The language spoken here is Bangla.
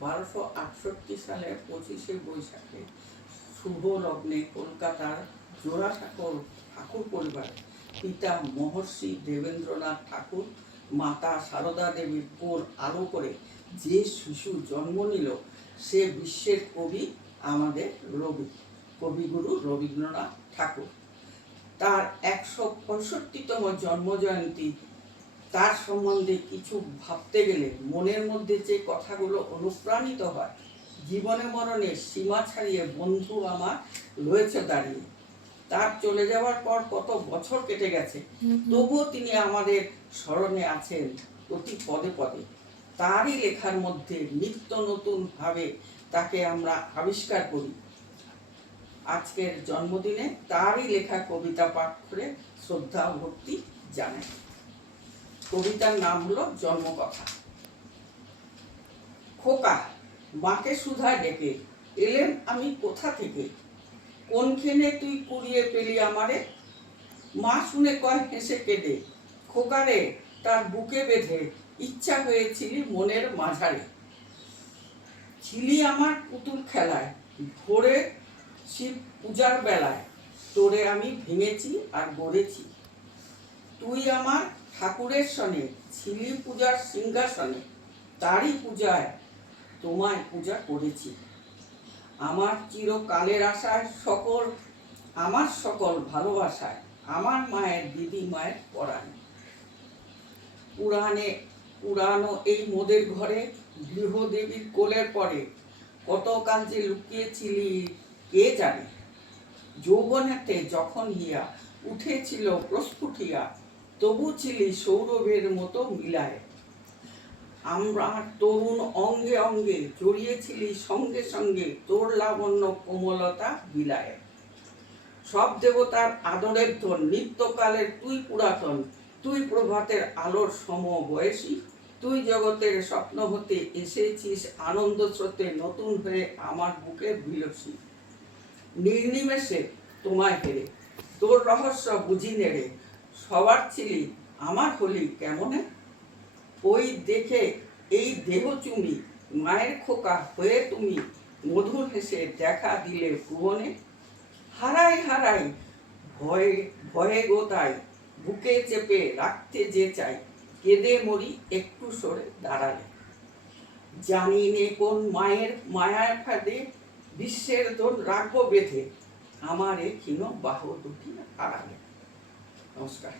1268 সালে 25শে বৈশাখে শুভ লগ্নে কলকাতার জোড়াসাঁকোর ঠাকুর পরিবারে পিতা মহর্ষি দেবেন্দ্রনাথ ঠাকুর, মাতা সারদা দেবীর কোল আলো করে যে শিশু জন্ম নিল সে বিশ্বের কবি আমাদের কবিগুরু রবীন্দ্রনাথ ঠাকুর। তার 165তম জন্মজয়ন্তী, তার সম্বন্ধে কিছু ভাবতে গেলে মনের মধ্যে যে কথাগুলো অনুপ্রাণিত হয়, জীবনে মরণের সীমা ছাড়িয়ে বন্ধু আমার রয়েছে দাঁড়িয়ে। তার চলে যাওয়ার পর কত বছর কেটে গেছে, তবুও তিনি আমাদের স্মরণে আছেন প্রতি পদে পদে। তারই লেখার মধ্যে নিত্য নতুন ভাবে তাকে আমরা আবিষ্কার করি। আজকের জন্মদিনে তারই লেখা কবিতা পাঠ করে শ্রদ্ধা ভক্তি জানাই। কবিতার নাম হলো জন্মকথা। খোকা, মাকে সুধা ডেকে এলেম আমি কোথা থেকে, কোনখানে তুই কুড়িয়ে পেলি আমারে। মা শুনে কয় হেসে কেঁদে, খোকারে তার বুকে বেঁধে ইচ্ছা হয়েছিলি মনের মাঝারে। ছিলি আমার পুতুল খেলায়, ভোরে শিব পূজার বেলায় তোরে আমি ভেঙেছি আর গড়েছি। তুই আমার ঠাকুরের সনে ছিলি পূজার সিংহাসনে, তারই পূজায় তোমায় পূজা করেছি। আমার চিরকালের আশায় আমার সকল ভালোবাসায় আমার মায়ের দিদি মায়ের পরাণে। পুরানো এই মোদের ঘরে গৃহদেবীর কোলের পরে কতকাল যে লুকিয়েছিলি কে জানে। যৌবনেতে যখন হিয়া উঠেছিল প্রস্ফুটিয়া, তবু ছিলি সৌরভের মতো মিলায়। আমার তরুণ অঙ্গে অঙ্গে জড়িয়েছিলি সঙ্গে সঙ্গে তোর লাবণ্য কোমলতা বিলায়। সব দেবতার আদরের ধন, নিত্যকালের তুই পুরাতন, তুই প্রভাতের আলোর সম বয়সী। তুই জগতের স্বপ্ন হতে এসেছিস আনন্দ স্রোতে নতুন হয়ে আমার বুকের বিলসী। নির্নিমেষে তোমায় হেরে তোর রহস্য বুঝি নেড়ে, সবার ছিলি আমার হলি কেমনে। ওই দেখে এই দেহ চুমি মায়ের খোকা হয়ে তুমি মধুর হেসে দেখা দিলে ভুবনে। হারাই হারাই ভয়ে ভয়ে গোতাই বুকে চেপে রাখতে যে চাই, কেঁদে মরি একটু সরে দাঁড়ালে। জানি নে কোন মায়ের মায়ার ফাঁদে বিশ্বের দোল রাখবো বেঁধে, আমার এ ক্ষীণ বাহু দুটি আড়ালে। নমস্কার।